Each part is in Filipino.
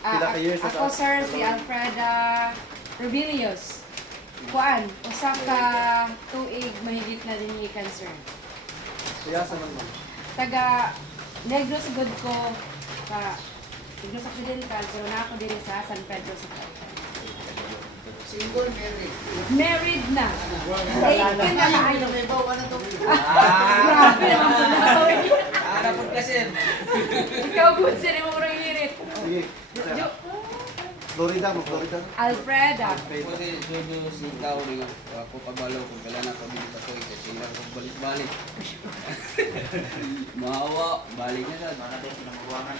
Pila ka years Ako sir, si Alfreda Rubilius. Kuan, usa ka tuig mahigit na din ni cancer. Kaya sa man. Taga Negros good ko sa Negros Occidental, pero na ako diri sa San Pedro sa Cavite. Single, married. Married na. Ay, yun na maayo. May bawa ka na to. Grabe naman. Napod ka, sir. Ikaw good sir, mo murang hirit. Sige. Florida mo, Florida. Alfreda. Ako si Jojo, si Tao, ako pabalaw kung kailan ako dito ko, kasi lang kong balik-balik. Mahawa, balik na sa. Mana din pinamaguangan.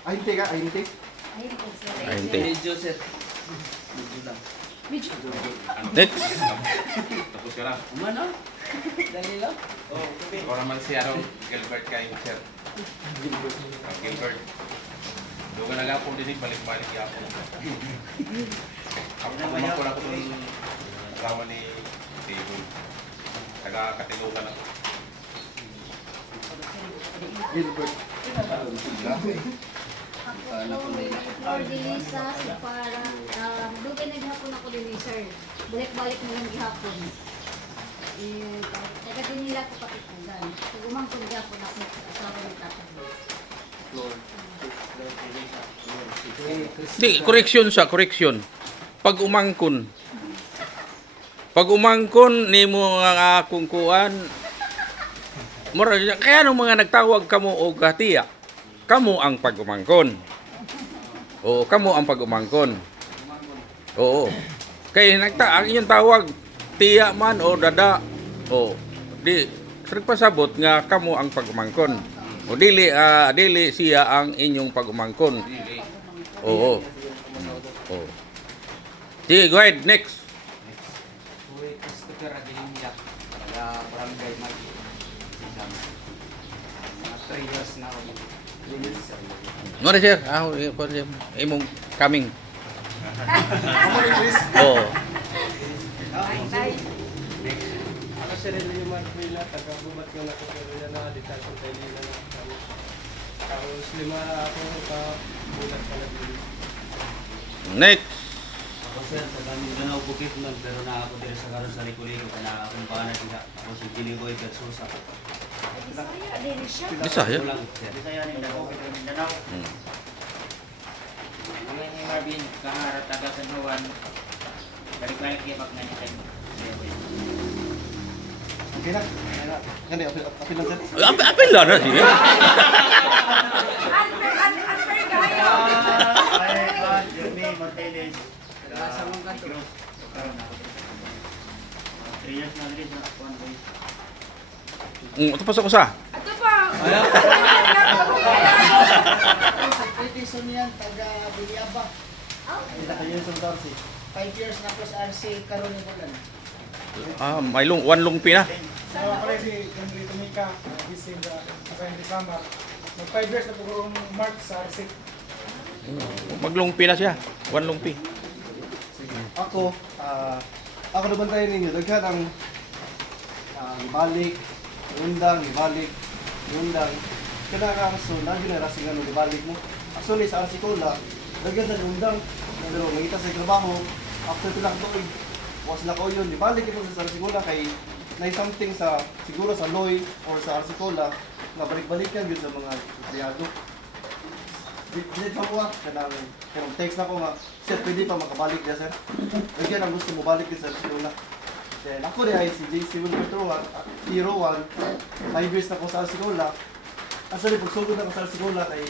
Ahinte ka, ahinte. Ayun po sir. Ahinte. Medyo, sir. Medyo lang. Medyo. Next. Tapos ka na. Umano? Dali lang. Ako naman si Gilbert kayo, sir. Gilbert. Doon ka na po din, balik-balik niya ako. Ako naman ko na ko doon rawan ni Tibon. Taga-Katilukan ako. Gilbert. Ako po, Flor de Lisa, si para, dugay na gihapon ako din sir. Balik-balik mo lang gihapon. Taga din nila ko patikugan. Kung umangkon gihapon ako, asawa ng tatay. Di, correction siya, correction. Pag umangkon. Pag umangkon, ni mo nga akong kuan. Kaya nung mga nagtawag kamo o gatiya, kamo ang pag-umangkon. Oo, kamo ang pag-umangkon. Oo. Kaya ang inyong tawag, tiya man o dada. O, di, pasabot nga kamo ang pag-umangkon. O, dili siya ang inyong pag-umangkon. Oo. Oo. Sige, go ahead, next. Uy, Christopher Aguililla. Taga Barangay Magi. Mga 3 years na ako. Muna sir, imong coming. Oo. Bye. Ako siya rin yung Marquila, taga-bumat ko na kaya na detention tayo nila na kami. Tapos lima ako ka-bulat ka na dito. Next. Ako sir, sa daming ganaw bukit man, pero na ako dito sa karon sa Licolino, kaya na akong paana siya. Ako si Giliboy Versusa. Bisaya din siya. Bisaya? Ako lang, sir. Bisaya ni Mindanao, Mindanao. Mga ni Marvin, kaharap taga San Juan. Balik-balik kayo pag nandiyan. Okay na. Gani, apil lang sir. Apil lang na siya. Unfair kayo. Jeremy Martinez. Sa mong kanto. 3 years na rin na one day. Ito pasok ko sa. Ato pa. Sa petition yan, taga Bilyaba. Pila ka years of Darcy. 5 years na plus RC karon ni Bulan. May one lungpi na. Ako rin si Henry Tumika, gising sa hindi sama. Mag 5 years na po kung Mark sa RC. Maglungpi na siya. One lungpi. Ako, ako naman tayo ninyo. Daghan ang balik, undang, ibalik, undang. Kaya nga so, lagi na rasing ano, ibalik mo. Actually, sa Arsikola, daghan na undang. Pero nakita sa trabaho, after tulang tuig, was na ko yun. Ibalik ito sa Arsikola kay na something sa, siguro sa Loy or sa Arsikola, na balik-balikan yun sa mga empleyado. Dinit pa ko kanang text na ko nga, sir, pwede pa makabalik niya, sir. Again, ang gusto mo balik din sa Arsikola. Then ako rin ay si JC Wilbert Rowan, Hero 1, 5 years na ko sa Arsikola. Actually, pagsugod na ko sa Arsikola kay